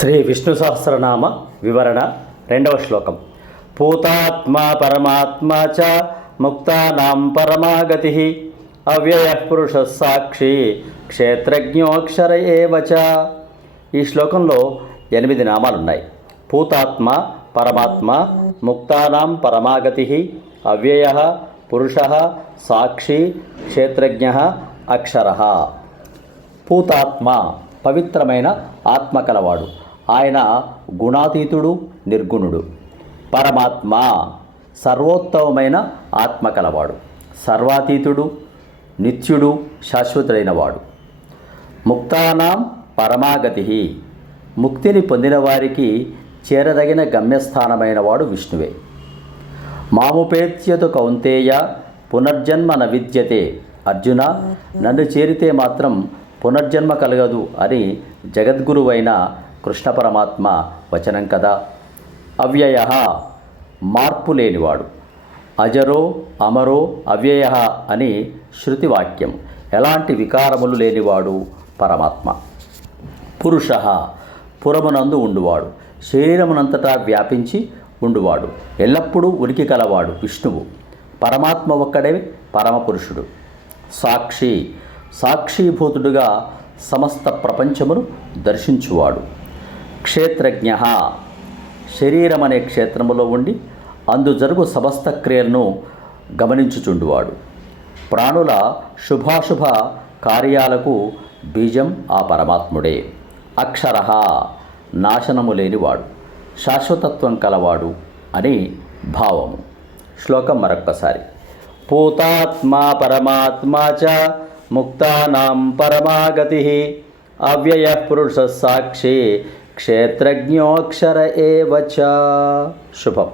శ్రీ విష్ణు సహస్రనామ వివరణ రెండవ శ్లోకం. పూతాత్మా పరమాత్మా చ ముక్తానాం పరమాగతి అవ్యయ పురుష సాక్షి క్షేత్రజ్ఞోక్షర ఏవచ ఈ శ్లోకంలో ఎనిమిది నామాలున్నాయి. పూతాత్మ పరమాత్మ ముక్తానాం పరమాగతి అవ్యయ పురుష సాక్షి క్షేత్రజ్ఞ అక్షర. పూతాత్మ పవిత్రమైన ఆత్మ కలవాడు ఆయన గుణాతీతుడు నిర్గుణుడు. పరమాత్మ సర్వోత్తమమైన ఆత్మ కలవాడు. సర్వాతీతుడు నిత్యుడు శాశ్వతుడైన వాడు ముక్తానాం పరమాగతి. ముక్తిని పొందిన వారికి చేరదగిన గమ్యస్థానమైన వాడు విష్ణువే మాముపేత్యతు కౌంతేయ పునర్జన్మ న విద్యతే. అర్జున నన్ను చేరితే మాత్రం పునర్జన్మ కలగదు అని జగద్గురువైన కృష్ణ పరమాత్మ వచనం కదా? అవ్యయ మార్పు లేనివాడు. అజరో అమరో అవ్యయ అని శృతివాక్యం. ఎలాంటి వికారములు లేనివాడు పరమాత్మ? పురుష పురమునందు ఉండువాడు. శరీరమునంతటా వ్యాపించి ఉండువాడు. ఎల్లప్పుడూ ఉనికి కలవాడు విష్ణువు. పరమాత్మ ఒక్కడే పరమపురుషుడు. సాక్షి సాక్షీభూతుడుగా సమస్త ప్రపంచమును దర్శించువాడు. క్షేత్రజ్ఞ. శరీరం అనే క్షేత్రములో ఉండి అందు జరుగు సమస్త క్రియలను గమనించుచుండువాడు. ప్రాణుల శుభాశుభ కార్యాలకు బీజం ఆ పరమాత్ముడే. అక్షర నాశనము లేనివాడు శాశ్వతత్వం కలవాడు అని భావము. శ్లోకం మరొక్కసారి. పూతాత్మా పరమాత్మా చ ముక్తానాం పరమాగతి. అవ్యయ పురుష సాక్షి క్షేత్రజ్ఞోక్షర ఏవచ శుభం.